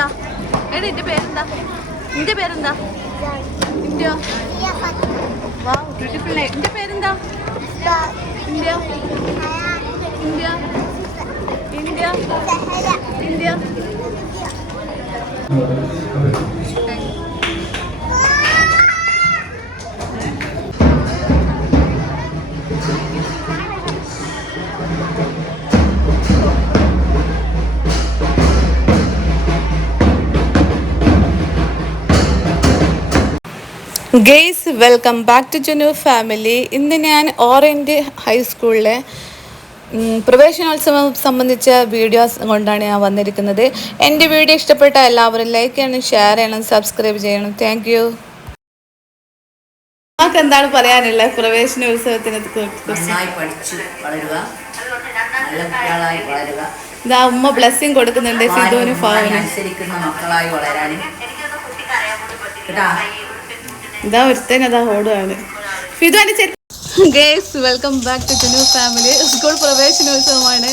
പേരെന്താ? എടാ എന്റെ പേരെന്താ? നിന്റെ പേരെന്താ? ഇന്ത്യ വാ ബ്യൂട്ടിഫുൾ എന്റെ പേരെന്താ? India India India India guys welcome back to Junu family. ഇന്ന് ഞാൻ ഓറഞ്ച് ഹൈസ്കൂളിലെ പ്രവേശനോത്സവം സംബന്ധിച്ച വീഡിയോസ് കൊണ്ടാണ് ഞാൻ വന്നിരിക്കുന്നത്. എന്റെ വീഡിയോ ഇഷ്ടപ്പെട്ട എല്ലാവരും ലൈക്ക് ചെയ്യണം ഷെയർ ചെയ്യണം സബ്സ്ക്രൈബ് ചെയ്യണം. താങ്ക് യു നമുക്ക് എന്താണ് പറയാനുള്ളത് പ്രവേശനോത്സവത്തിനെ കുറിച്ച് ഇതാ ഉമ്മ ബ്ലെസ്സിങ് കൊടുക്കുന്നുണ്ട് സിധുവിന് ഫാവിന്. മക്കളായി വളരാനും. ഇതാ ഒരുത്തൻ അതാ ഓടുകയാണ് guys welcome back to new family school പ്രവേശനോത്സവമാണ്.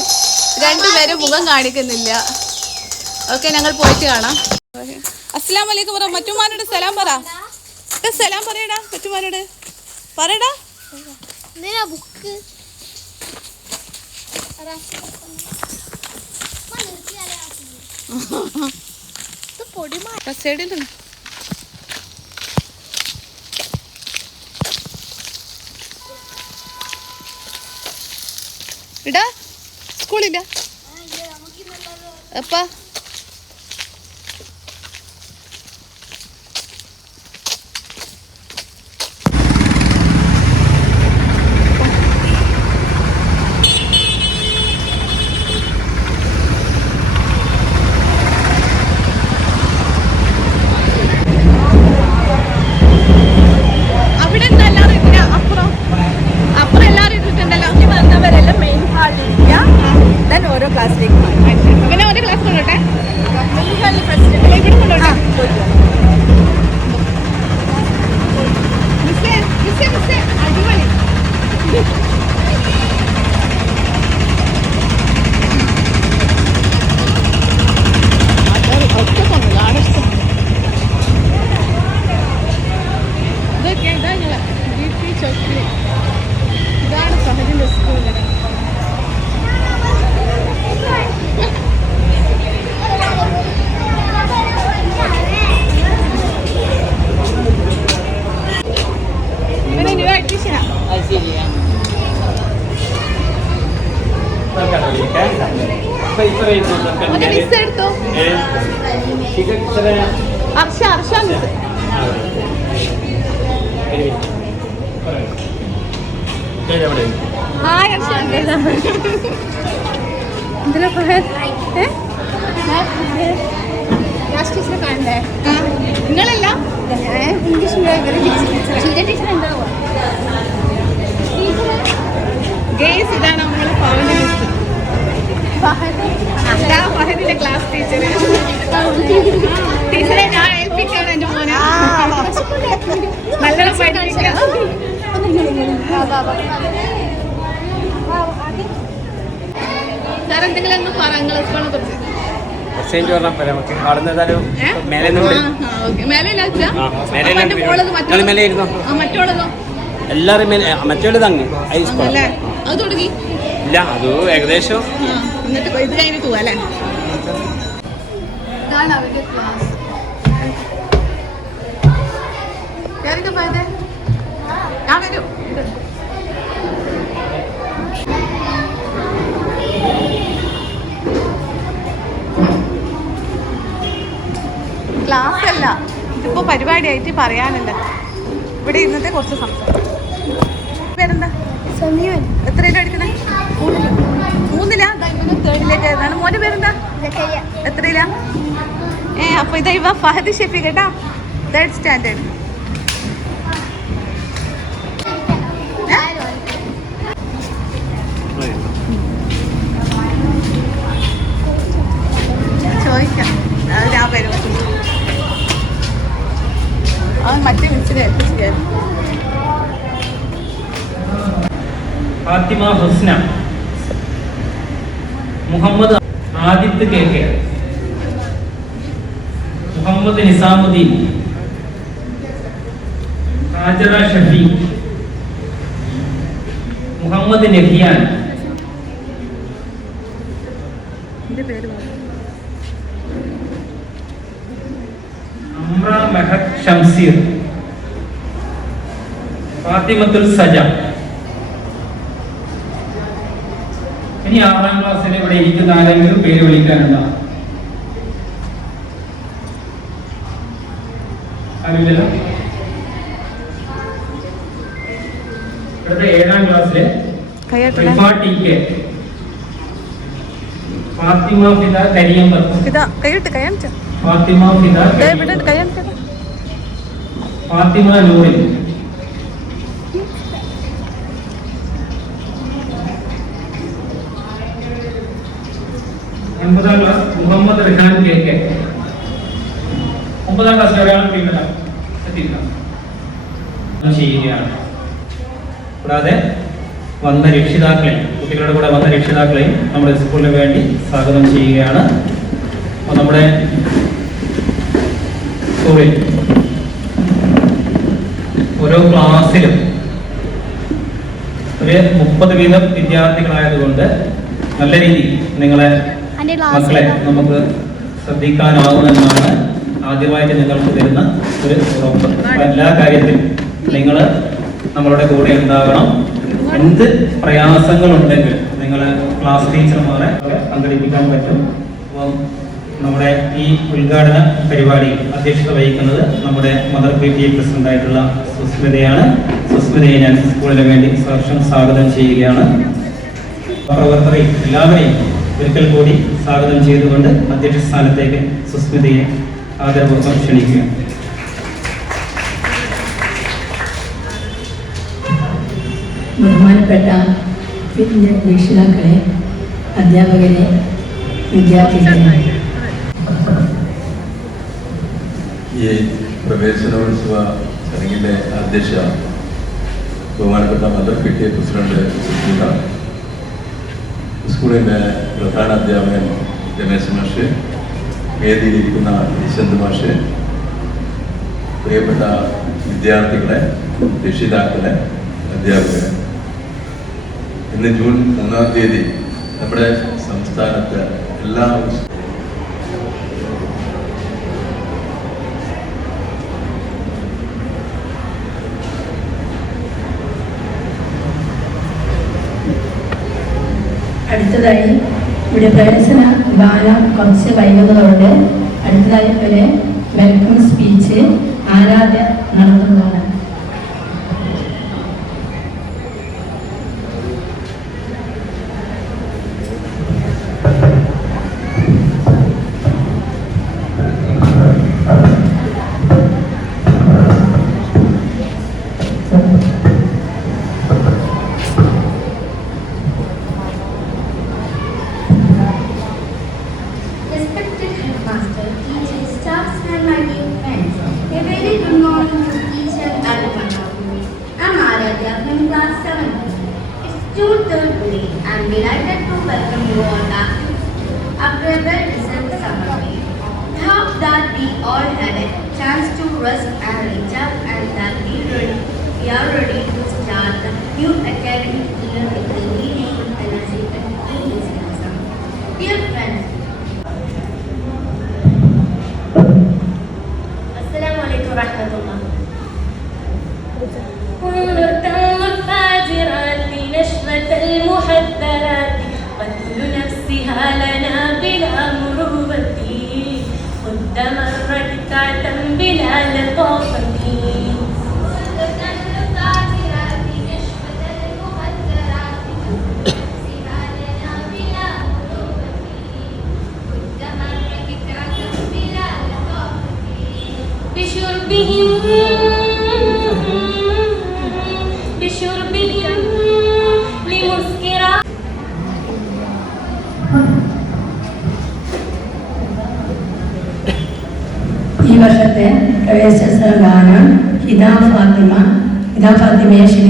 രണ്ടുപേരും മുഖം കാണിക്കുന്നില്ല. ഓക്കെ ഞങ്ങൾ പോയിട്ട് കാണാം. അസ്സലാം വലൈക്കും പറ. മറ്റുമാരോട് സലാം പറ. സലാം പറയടാ മറ്റുമാരോട്. പറയടാ. ബുക്ക്? പൊടി സൈഡിലുണ്ട് ഇടാ. സ്കൂളില്ല. എപ്പാ അവിടെ എന്താ എല്ലാവരും ഇതിന് അപ്പുറം അപ്പുറം എല്ലാവരും ഇരുന്നിട്ടുണ്ടല്ലോ ഇനി വന്നവരെല്ലാം മെയിൻ ഹാളിൽ ഇരിക്കുക ദെൻ ഓരോ ക്ലാസ്സിലേക്ക് പിന്നെ ഓരോ ക്ലാസ് കൊണ്ടോട്ടെ മെയിൻ ഹാളിൽ പ്രസിഡന്റ് ഇവിടെ കൊണ്ടോട്ടെ മിസ്സേ മിസ്സേ മിസ്സേ അടിപൊളി ഒറ്റക്കൊന്നുമില്ല ആടെ ഇഷ്ടം ഇതൊക്കെ ഇതാ ഞങ്ങളെ ബി പി ചോക്ലി ഇതാണ് സഹജിന്റെ സ്കൂളിൽ ഇവനെ ന്യൂ അഡ്മിഷനാ അവന്റെ മിസ് എടുത്തോ ഹർഷ ഹർഷ മിസ് ഹായ് ഹർഷ എന്തിനാ ഫഹദ് ഏ ടീച്ചറെ കാണണ്ടേ നിങ്ങളല്ല ഇംഗ്ലീഷ് ടീച്ചർ ഉണ്ടാവുക ഗേസ് ഇതാണ് നമ്മൾ ഫഹദ് മിസ് ഫഹദ് അതാ ഫഹദിന്റെ ക്ലാസ് ടീച്ചർ ടീച്ചറെ ഞാൻ ഏൽപ്പിക്കാണ് എന്റെ മോനെ നല്ലോണം പഠിപ്പിക്കാം കുറച്ചേഞ്ച് പറഞ്ഞാൽ പോരെ നമുക്ക്. അവിടെ നിന്ന് ഏതായാലും? മേലെ മേലെ മറ്റോളത് ഇരുന്നോ മറ്റോളതോ എല്ലാവരും മേലെ മറ്റേ തങ്ങ് ഹൈസ്കൂൾ അല്ലേ? അത് തുടങ്ങി. ഇല്ല അത് ഏകദേശം. ഞാൻ എന്നിട്ട് ക്ലാസ് അല്ല ഇതിപ്പോ പരിപാടിയായിട്ട് പറയാനുണ്ട് ഇവിടെ ഇന്നത്തെ കുറച്ച് സംസാരം. പേരെന്താ? സമീവൻ എത്രയിലാ പഠിക്കണേ മൂന്നിലാ. ദാ ഇവന് തേർഡിലേക്ക് ഏതാണ് മോന്റെ പേരെന്താ? ജക്കയ്യ. എത്രയിലാ? ഏ അപ്പൊ ഇതാ ഇവ ഫഹദ് ഷെഫി കേട്ടാ? തേർഡ് സ്റ്റാൻഡേർഡ് ചോദിക്കാം. ഞാൻ വരും. അവൻ മറ്റേ മിസ്സിനെ ഏൽപ്പിച്ചു ഫാത്തിമ ഹുസ്ന. Muhammad Adith K K. Muhammad Nizamuddin. Hajara Shafi. Muhammad Nahiyan. Amra Mehad Shamseer Fathimathul Saja ഇനി ആറാം ക്ലാസ്സിൽ ഇവിടെ ഇരിക്കുന്ന ആരെങ്കിലും പേര് വിളിക്കാനുണ്ടോ? ആരുമില്ലല്ലോ? ഇവിടുത്തെ ഏഴാം ക്ലാസ്സിലെ ടി കെ. ഫാത്തിമ ഫിദ കയ്യാണിച്ച ഫാത്തിമ ഫിദ ഫാത്തിമ നൂറിൻ ഒൻപതാം class Muhammad Rihan K K. ഒമ്പതാം ക്ലാസ് ഒരാളും വീട്ടില എത്തിയില്ല അത് ചെയ്യുകയാണ് കൂടാതെ വന്ന രക്ഷിതാക്കളെയും കുട്ടികളുടെ കൂടെ വന്ന രക്ഷിതാക്കളെയും നമ്മുടെ സ്കൂളിന് വേണ്ടി സ്വാഗതം ചെയ്യുകയാണ്. അപ്പോൾ നമ്മുടെ സ്കൂളിൽ ഓരോ ക്ലാസ്സിലും ഒരു മുപ്പത് വീതം വിദ്യാർത്ഥികളായതുകൊണ്ട് നല്ല രീതി നിങ്ങളെ മക്കളെ നമുക്ക് ശ്രദ്ധിക്കാനാവുമെന്നാണ് ആദ്യമായിട്ട് നിങ്ങൾക്ക് തരുന്ന ഒരു ഉറപ്പ്. എല്ലാ കാര്യത്തിലും നിങ്ങൾ നമ്മളുടെ കൂടെ ഉണ്ടാകണം. എന്ത് പ്രയാസങ്ങളുണ്ടെങ്കിൽ നിങ്ങൾ ക്ലാസ് ടീച്ചർമാരെ പങ്കെടുപ്പിക്കാൻ പറ്റും. അപ്പം നമ്മുടെ ഈ ഉദ്ഘാടന പരിപാടി അധ്യക്ഷത വഹിക്കുന്നത് നമ്മുടെ mother P T A president ആയിട്ടുള്ള സുസ്മിതയാണ്. സുസ്മിതയെ ഞാൻ സ്കൂളിന് വേണ്ടി സർഷം സ്വാഗതം ചെയ്യുകയാണ്. പ്രവർത്തകരെ എല്ലാവരെയും ഒരിക്കൽ കൂടി സ്വാഗതം ചെയ്തുകൊണ്ട് അധ്യക്ഷ സ്ഥാനത്തേക്ക് സുസ്മിതയെ ആദരപൂർവം ക്ഷണിക്കുക ബഹുമാനപ്പെട്ട രക്ഷിതാക്കളെ അധ്യാപകരെ വിദ്യാർത്ഥികളെ ഈ പ്രവേശനോത്സവ ചടങ്ങിന്റെ അധ്യക്ഷ ബഹുമാനപ്പെട്ട mother P T A president Susmitha സ്കൂളിന്റെ പ്രധാന അധ്യാപകൻ രമേശ് മാഷ് വേദിയിലിരിക്കുന്ന നിശന്ത് മാഷ് പ്രിയപ്പെട്ട വിദ്യാർത്ഥികളെ രക്ഷിതാക്കളെ അധ്യാപകരെ. ഇന്ന് ജൂൺ മൂന്നാം തീയതി നമ്മുടെ സംസ്ഥാനത്ത് എല്ലാ അടുത്തതായി ഇവിടെ പ്രവേശന ബാല കുറച്ച് വൈകുന്നതോടെ അടുത്തതായി ഒരു വെൽക്കം സ്പീച്ച് ആരാധ്യ നടത്തുന്നതാണ്. দিবে সেটা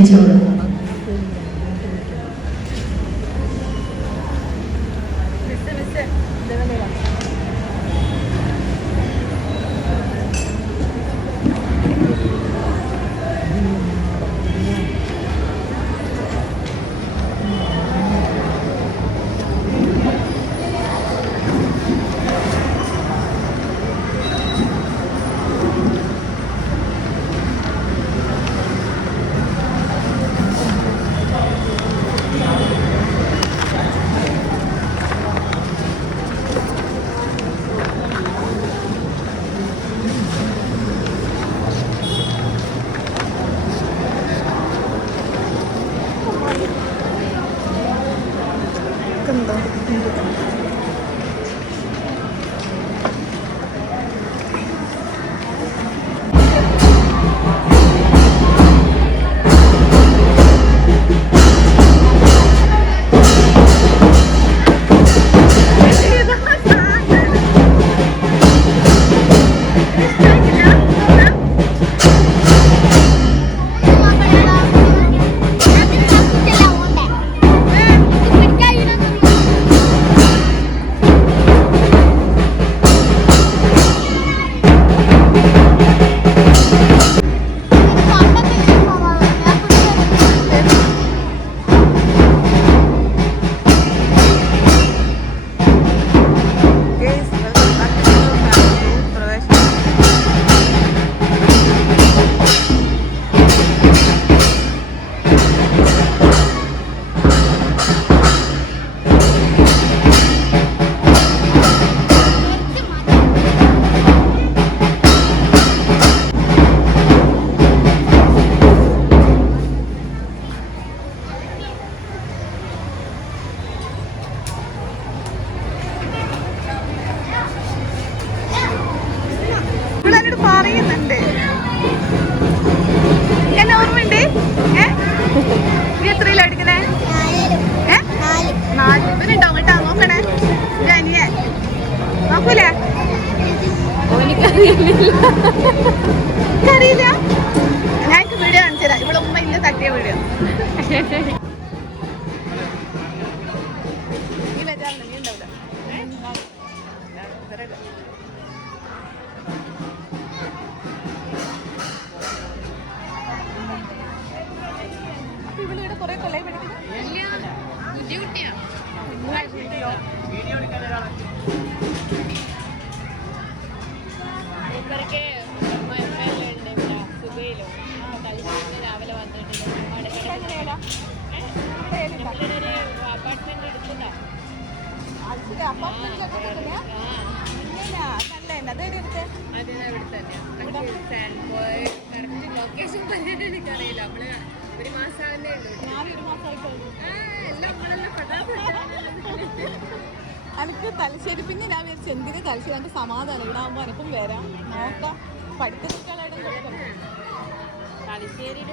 അപ്പൊ ഇവിടെ ഇവിടെ കുറെ കൊല്ലം ഇവർക്ക് മരുന്നുണ്ട് ഇവിടെ സുഖയിലോ കളിച്ചിട്ട് രാവിലെ വന്നിട്ടുണ്ട് ഞങ്ങളിവിടെ ഒരു അപ്പാർട്ട്മെന്റ് എടുക്കുന്നതാണ് അതിനവിടെ തന്നെ. കറക്റ്റ് ലൊക്കേഷൻ പറഞ്ഞിട്ട് എനിക്കറിയില്ല. നമ്മൾ ഒരു മാസം എനിക്ക് തലശ്ശേരി പിന്നെ ഞാൻ വിചാരിച്ചു എന്തിനു തലശ്ശേരി? എനിക്ക് സമാധാനം. ഇവിടെ ആകുമ്പോൾ എനിക്കും വരാം. നോക്കാം. പഠിത്തത്തിലേക്കാളും തലശ്ശേരിയിൽ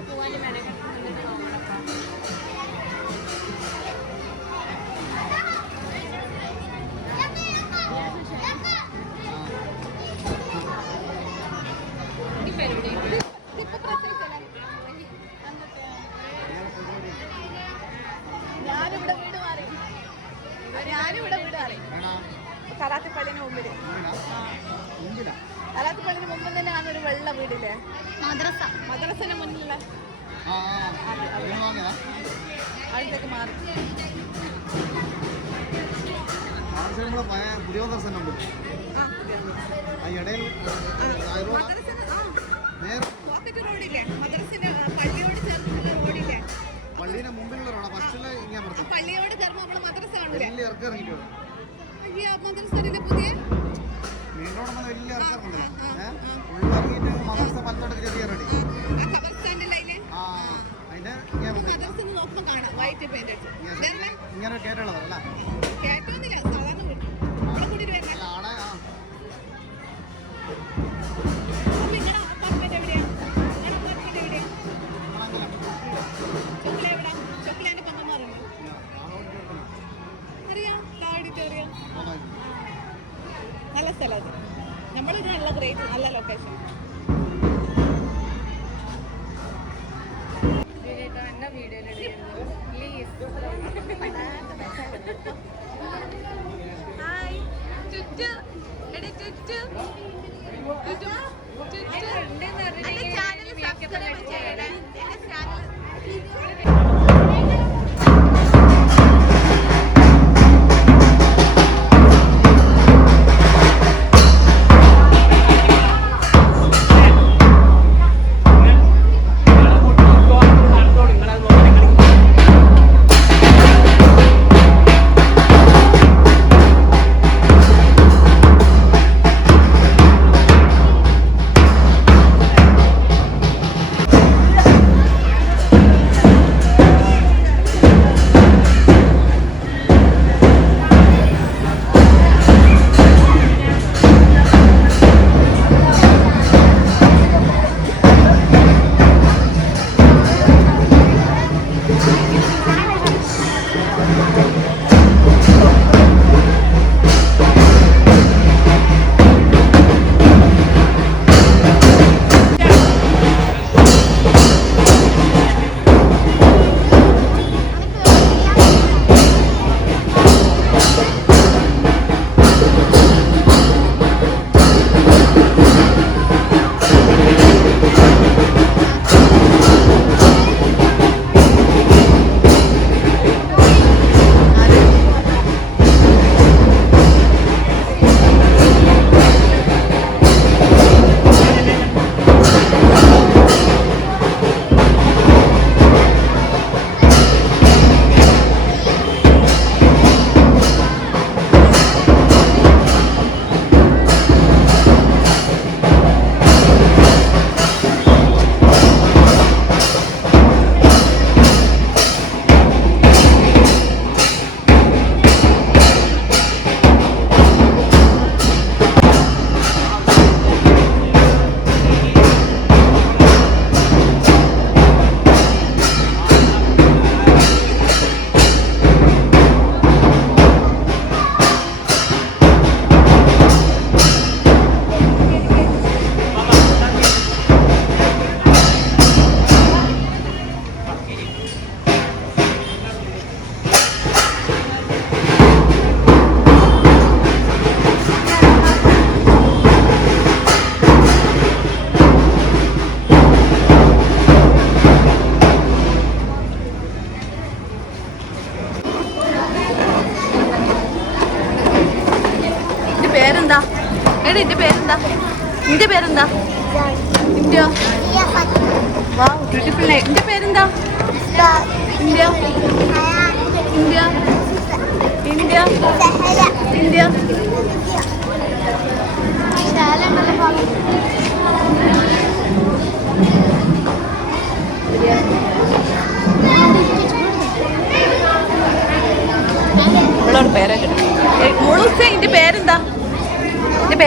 കേരളമാണ് അല്ലേ?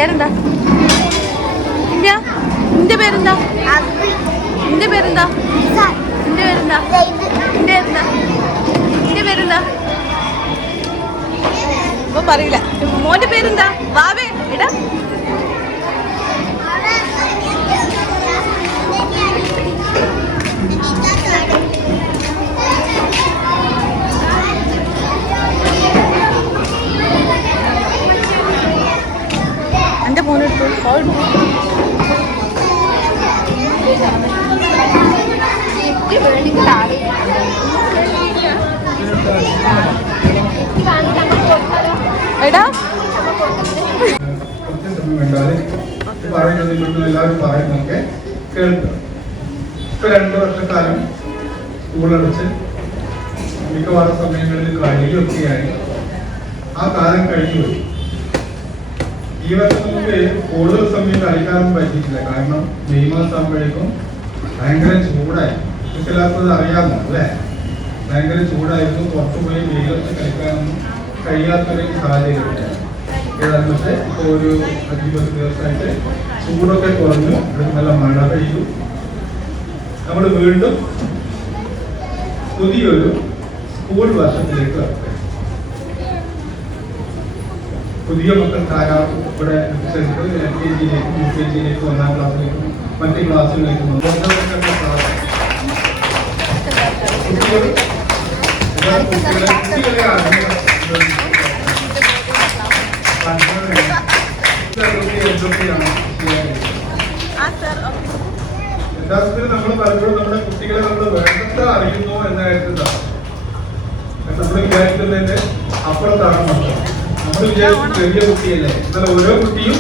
പേരെന്താ? ഇന്ത്യ? നിന്റെ പേരെന്താ? നിന്റെ പേരെന്താ? നിന്റെ പേരെന്താ? നിന്റെ പേരെന്താ? നിന്റെ പേരെന്താ? ഇപ്പൊ പറയില്ല. മോന്റെ പേരെന്താ? വാവേ എടാ. എന്റെ മോനെടുത്തു ഫോൺ എടാ. പറയുന്നതൊക്കെ കേൾക്കുക ഇപ്പൊ രണ്ടു വർഷക്കാലം സ്കൂളടച്ച് മിക്കവാറും സമയങ്ങളിൽ കളിയൊക്കെയായി ആ കാലം കഴിഞ്ഞു പോയി. ഈ വർഷം മുമ്പേ കൂടുതൽ സമയം കളിക്കാനൊന്നും പറ്റിയിട്ടില്ല. കാരണം മെയ് മാസം ആകുമ്പോഴേക്കും ഭയങ്കര ചൂടായി കുട്ടികൾക്കത് അറിയാമോ അല്ലേ? ഭയങ്കര ചൂടായിരുന്നു പുറത്തു പോയി വെയിലൊക്കെ കളിക്കാനൊന്നും കഴിയാത്തൊരു സാഹചര്യമില്ല. ഏതാണ്ട് ഇപ്പോൾ ഒരു അഞ്ച് പത്ത് ദിവസമായിട്ട് ചൂടൊക്കെ കുറഞ്ഞു. നല്ല മഴ പെയ്തു. നമ്മൾ വീണ്ടും പുതിയൊരു സ്കൂൾ വർഷത്തിലേക്ക് പുതിയ മക്കൾ ധാരാളം ഇവിടെ എൽ കെ ജിയിലേക്കും യു കെ ജിയിലേക്കും ഒന്നാം ക്ലാസ്സിലേക്കും മറ്റ് ക്ലാസ്സുകളിലേക്കും ചെറിയ കുട്ടിയല്ലേ? എന്നാൽ ഓരോ കുട്ടിയും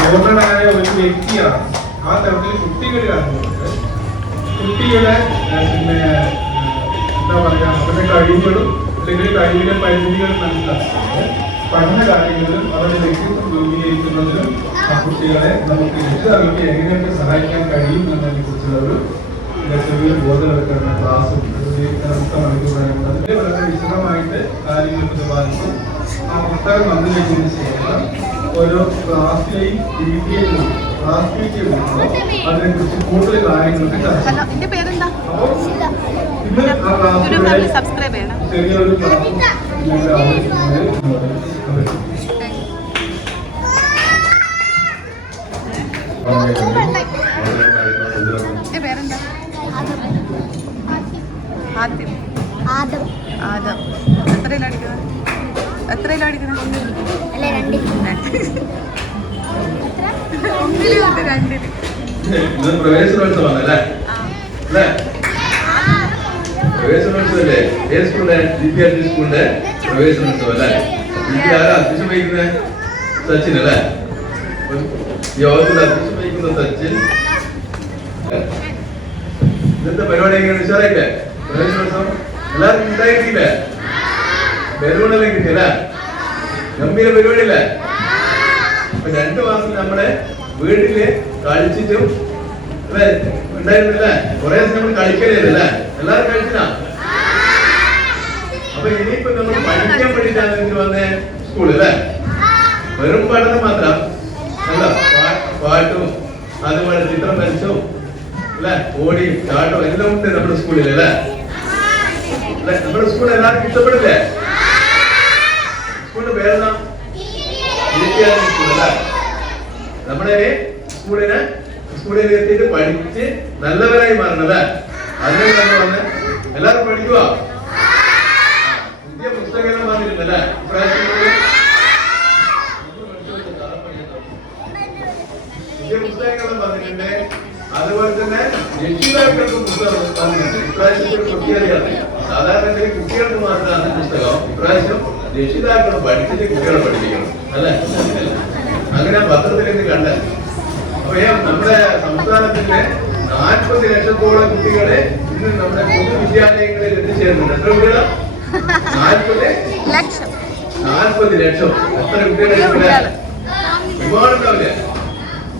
പൂർണനായ ഒരു വ്യക്തിയാണ്. ആ തരത്തിൽ കുട്ടികളിലാകുന്നുണ്ട് ഏഹ്, പിന്നെ എന്താ പറയാ അവരുടെ കഴിവുകളും അല്ലെങ്കിൽ കഴിവിലെ പരിമിതികൾ മനസ്സിലാക്കുന്നത് പഠന കാര്യങ്ങളിലും അവരുടെ വ്യക്തിത്വം രൂപീകരിക്കുന്നതിലും ആ കുട്ടികളെ നമുക്ക് രക്ഷിതാക്കൾക്ക് എങ്ങനെയൊക്കെ സഹായിക്കാൻ കഴിയും എന്നതിനെ കുറിച്ചുള്ള ഒരു ചെറിയ ബോധവൽക്കരണ ക്ലാസ് അടുത്ത മണിക്കൂറാണ് അതിന്റെ വളരെ വിശദമായിട്ട് കാര്യങ്ങൾ പ്രതിപാദിച്ചു. ആ പുസ്തകം വന്നിരിക്കുന്നതിന് ശേഷം ഓരോ ക്ലാസ്സിലെയും രീതിയിലും ക്ലാസ്സിലേക്ക് വരുമ്പോൾ അതിനെ അതിനെക്കുറിച്ച് കൂടുതൽ കാര്യങ്ങളൊക്കെ ചർച്ച പേരെന്താ? ഒരു ചെറിയൊരു ആദം. ആദം. എത്രയിലാണ് അടിക്കുന്നത് അല്ലെ രണ്ടിൽ ഒന്നിലും ഉണ്ട് രണ്ടിലും. പ്രവേശനോത്സവമാണ് അല്ലേ? അല്ലേ? പ്രവേശനോത്സവല്ലേ? ഏത് സ്കൂളിന്റെ ജി പി ആർ ടി സ്കൂളിന്റെ പ്രവേശനോത്സവം അല്ലേ? ആരാ അധ്യക്ഷം വഹിക്കുന്നത് സച്ചിൻ അല്ലേ? യോഗത്തിൽ അധ്യക്ഷം വഹിക്കുന്ന സച്ചിൻ. ഇന്നത്തെ പരിപാടി എങ്ങനെയാണ് ഉഷാറായില്ലേ? പ്രവേശനോത്സവം? എല്ലാവർക്കും ഉണ്ടായിട്ടില്ലേ? ബലൂണെല്ലാം കിട്ടിയല്ലേ? ഗംഭീര പരിപാടിയല്ലേ? അപ്പൊ രണ്ടു മാസം നമ്മുടെ വീട്ടിൽ കളിച്ചിട്ടും അല്ലേ? ഉണ്ടായിരുന്നില്ലേ കുറെ ദിവസം നമ്മൾ കളിക്കലല്ലേ എല്ലാവരും കളിച്ചിനാ? അപ്പൊ ഇനിയിപ്പോ നമ്മൾ പഠിക്കാൻ വേണ്ടിയിട്ടാണ് വന്നേ സ്കൂളിൽ അല്ലേ? വെറും പഠനം മാത്രം. പാട്ടും അതുപോലെ ചിത്രം വരച്ചും അല്ലേ? ഓടിയും ചാട്ടും എല്ലാം ഉണ്ട് നമ്മുടെ സ്കൂളിൽ അല്ലേ? നമ്മുടെ സ്കൂൾ എല്ലാവർക്കും ഇഷ്ടപ്പെടില്ലേ? സ്കൂളിന്റെ വേദന നമ്മുടെ സ്കൂളിന് സ്കൂളിൽ എത്തിയിട്ട് പഠിച്ച് നല്ലവരായി മാറണല്ലേ അതിനെ പറഞ്ഞത് എല്ലാവരും പഠിക്കുക പുതിയ പുസ്തകങ്ങൾ വന്നിട്ടുണ്ടല്ലേ പുതിയ പുസ്തകങ്ങളും വന്നിട്ടുണ്ട്. അതുപോലെ തന്നെ രക്ഷിതാക്കൾക്ക് പുസ്തകം വന്നിട്ടുണ്ട്. ഇപ്രാവശ്യം കുട്ടികളെയാണ്. സാധാരണ കുട്ടികൾക്ക് മാത്രമാണ് പുസ്തകം. ഇപ്രാവശ്യം രക്ഷിതാക്കൾ പഠിച്ചിട്ട് കുട്ടികളെ പഠിപ്പിക്കണം അല്ലെ? അങ്ങനെ പത്രത്തിൽ ഇന്ന് കണ്ട. അപ്പൊ നമ്മുടെ സംസ്ഥാനത്തിന്റെ നാൽപ്പത് ലക്ഷത്തോളം കുട്ടികളെ ഇന്ന് നമ്മുടെ പൊതുവിദ്യാലയങ്ങളിൽ എത്തിച്ചേരുന്നുണ്ട് എത്ര കുട്ടികളാ? നാൽപ്പത്? ലക്ഷം. നാൽപ്പത് ലക്ഷം. എത്ര കുട്ടികളെ? ഒരുപാടുണ്ടാവില്ല?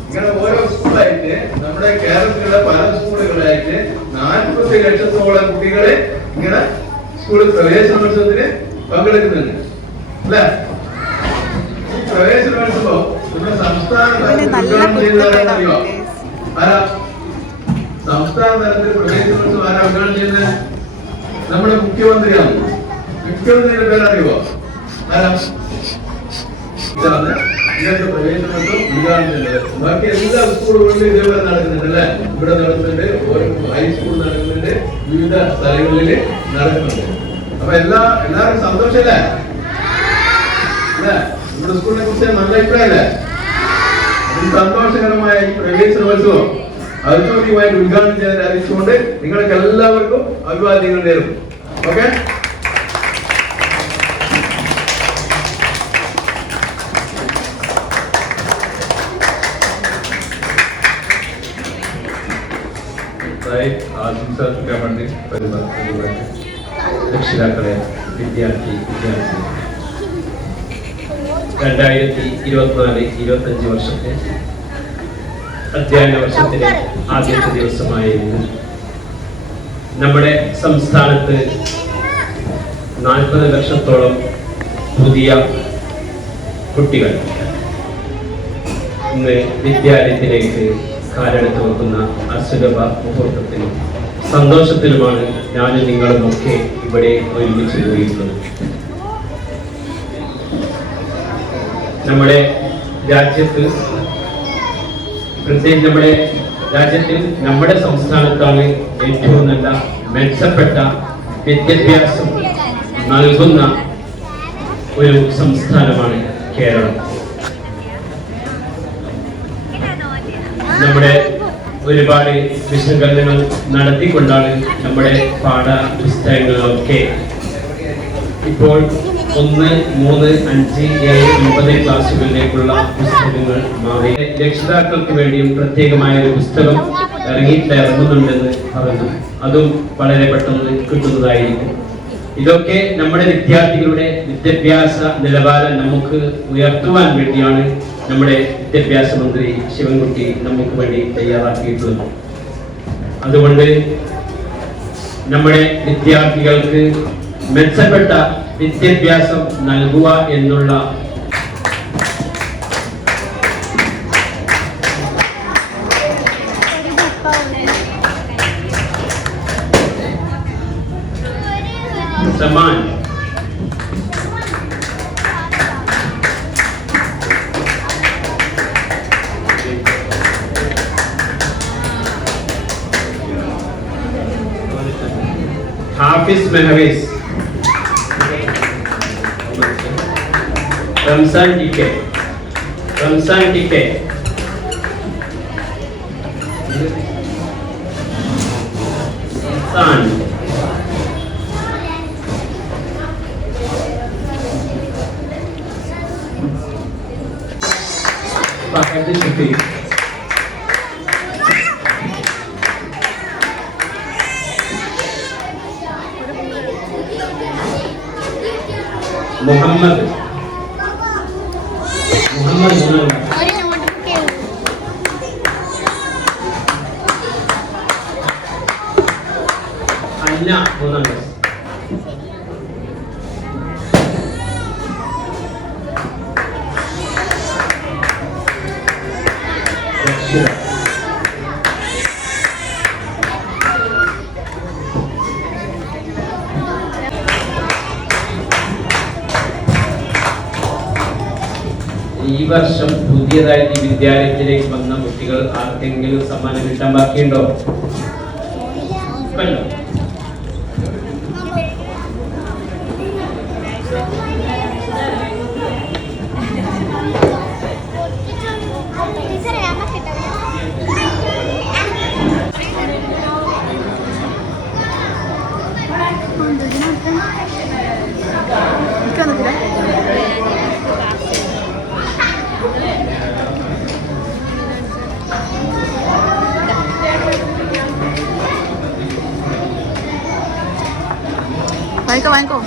ഇങ്ങനെ ഓരോ സ്കൂളായിട്ട് നമ്മുടെ കേരളത്തിലുള്ള പല സ്കൂളുകളായിട്ട് നാൽപ്പത് ലക്ഷത്തോളം കുട്ടികളെ ഇങ്ങനെ സ്കൂളിൽ പ്രവേശനോത്സവത്തിന് പങ്കെടുക്കുന്നുണ്ട്. അല്ലേ? ഈ പ്രവേശനോത്സവം നമ്മുടെ സംസ്ഥാന അറിയോ? ആരാ? സംസ്ഥാന തലത്തിൽ പ്രവേശനോത്സവം ആരാ ഉദ്ഘാടനം ചെയ്യുന്നത് നമ്മുടെ മുഖ്യമന്ത്രിയാണ്. മുഖ്യമന്ത്രിയുടെ പേരറിയോ ആരാ? ഇതാണ് ഇങ്ങനത്തെ പ്രവേശനോത്സവം ഉദ്ഘാടനം ചെയ്യുന്നത്. ബാക്കി എല്ലാ സ്കൂളുകളിലും ഇതേപോലെ നടക്കുന്നുണ്ട് അല്ലെ? ഇവിടെ നടക്കുന്നുണ്ട് ഓരോ ഹൈസ്കൂൾ നടക്കുന്നുണ്ട് വിവിധ സ്ഥലങ്ങളിൽ നടക്കുന്നുണ്ട്. അപ്പൊ എല്ലാ എല്ലാവർക്കും സന്തോഷല്ലേ? നമ്മുടെ സ്കൂളിനെ കുറിച്ച് നല്ല അഭിപ്രായമല്ലേ? സന്തോഷകരമായ ഈ പ്രവേശനോത്സവം ഔദ്യോഗികമായിട്ട് ഉദ്ഘാടനം ചെയ്യാൻ അറിയിച്ചുകൊണ്ട് നിങ്ങൾക്ക് എല്ലാവർക്കും അഭിവാദ്യങ്ങൾ നേരും ഓക്കെ? ആശംസിക്കാൻ വേണ്ടി രക്ഷിതാക്കളെ വിദ്യാർത്ഥി വിദ്യാർത്ഥി രണ്ടായിരത്തി ഇരുപത്തിനാല് ഇരുപത്തഞ്ച് വർഷത്തെ അധ്യയന വർഷത്തിലെ ആദ്യത്തെ ദിവസമായിരുന്നു. നമ്മുടെ സംസ്ഥാനത്ത് നാൽപ്പത് ലക്ഷത്തോളം പുതിയ കുട്ടികൾ ഇന്ന് വിദ്യാലയത്തിലേക്ക് കാലെടുത്ത് വെക്കുന്ന അസുലഭ മുഹൂർത്തത്തിനും സന്തോഷത്തിലുമാണ് ഞാനും നിങ്ങളുമൊക്കെ ഇവിടെ ഒരുമിച്ച് കൂടിയിട്ടുള്ളത്. നമ്മുടെ രാജ്യത്ത് പ്രത്യേകിച്ച് നമ്മുടെ രാജ്യത്തിൽ നമ്മുടെ സംസ്ഥാനത്താണ് ഏറ്റവും നല്ല മെച്ചപ്പെട്ട വിദ്യാഭ്യാസം നൽകുന്ന ഒരു സംസ്ഥാനമാണ് കേരളം. നമ്മുടെ ഒരുപാട് വിശകലനങ്ങൾ നടത്തിക്കൊണ്ടാണ് നമ്മുടെ പാഠപുസ്തകങ്ങളൊക്കെ ഇപ്പോൾ ഒന്ന് മൂന്ന് അഞ്ച് ഏഴ് ഒമ്പത് ക്ലാസ്സുകളിലേക്കുള്ള പുസ്തകങ്ങൾ മാറി. രക്ഷിതാക്കൾക്ക് വേണ്ടിയും പ്രത്യേകമായ ഒരു പുസ്തകം ഇറങ്ങിയിട്ട് ഇറങ്ങുന്നുണ്ടെന്ന് പറഞ്ഞു. അതും വളരെ പെട്ടെന്ന് കിട്ടുന്നതായിരിക്കും. ഇതൊക്കെ നമ്മുടെ വിദ്യാർത്ഥികളുടെ വിദ്യാഭ്യാസ നിലവാരം നമുക്ക് ഉയർത്തുവാൻ വേണ്ടിയാണ് നമ്മുടെ വിദ്യാഭ്യാസ മന്ത്രി ശിവൻകുട്ടി നമുക്ക് വേണ്ടി തയ്യാറാക്കിയിട്ടുള്ളത്. അതുകൊണ്ട് നമ്മുടെ വിദ്യാർത്ഥികൾക്ക് മെച്ചപ്പെട്ട വിദ്യാഭ്യാസം നൽകുക എന്നുള്ള Zaman Hafiz മെഹറീസ് Ramzan T K Ramzan T K Ramzan Fahad വർഷം പുതിയതായിട്ട് വിദ്യാലയത്തിലേക്ക് വന്ന കുട്ടികൾ ആർക്കെങ്കിലും സമ്മാനം കിട്ടാൻ ബാക്കിയുണ്ടോ? ഇപ്പല്ലോ Các.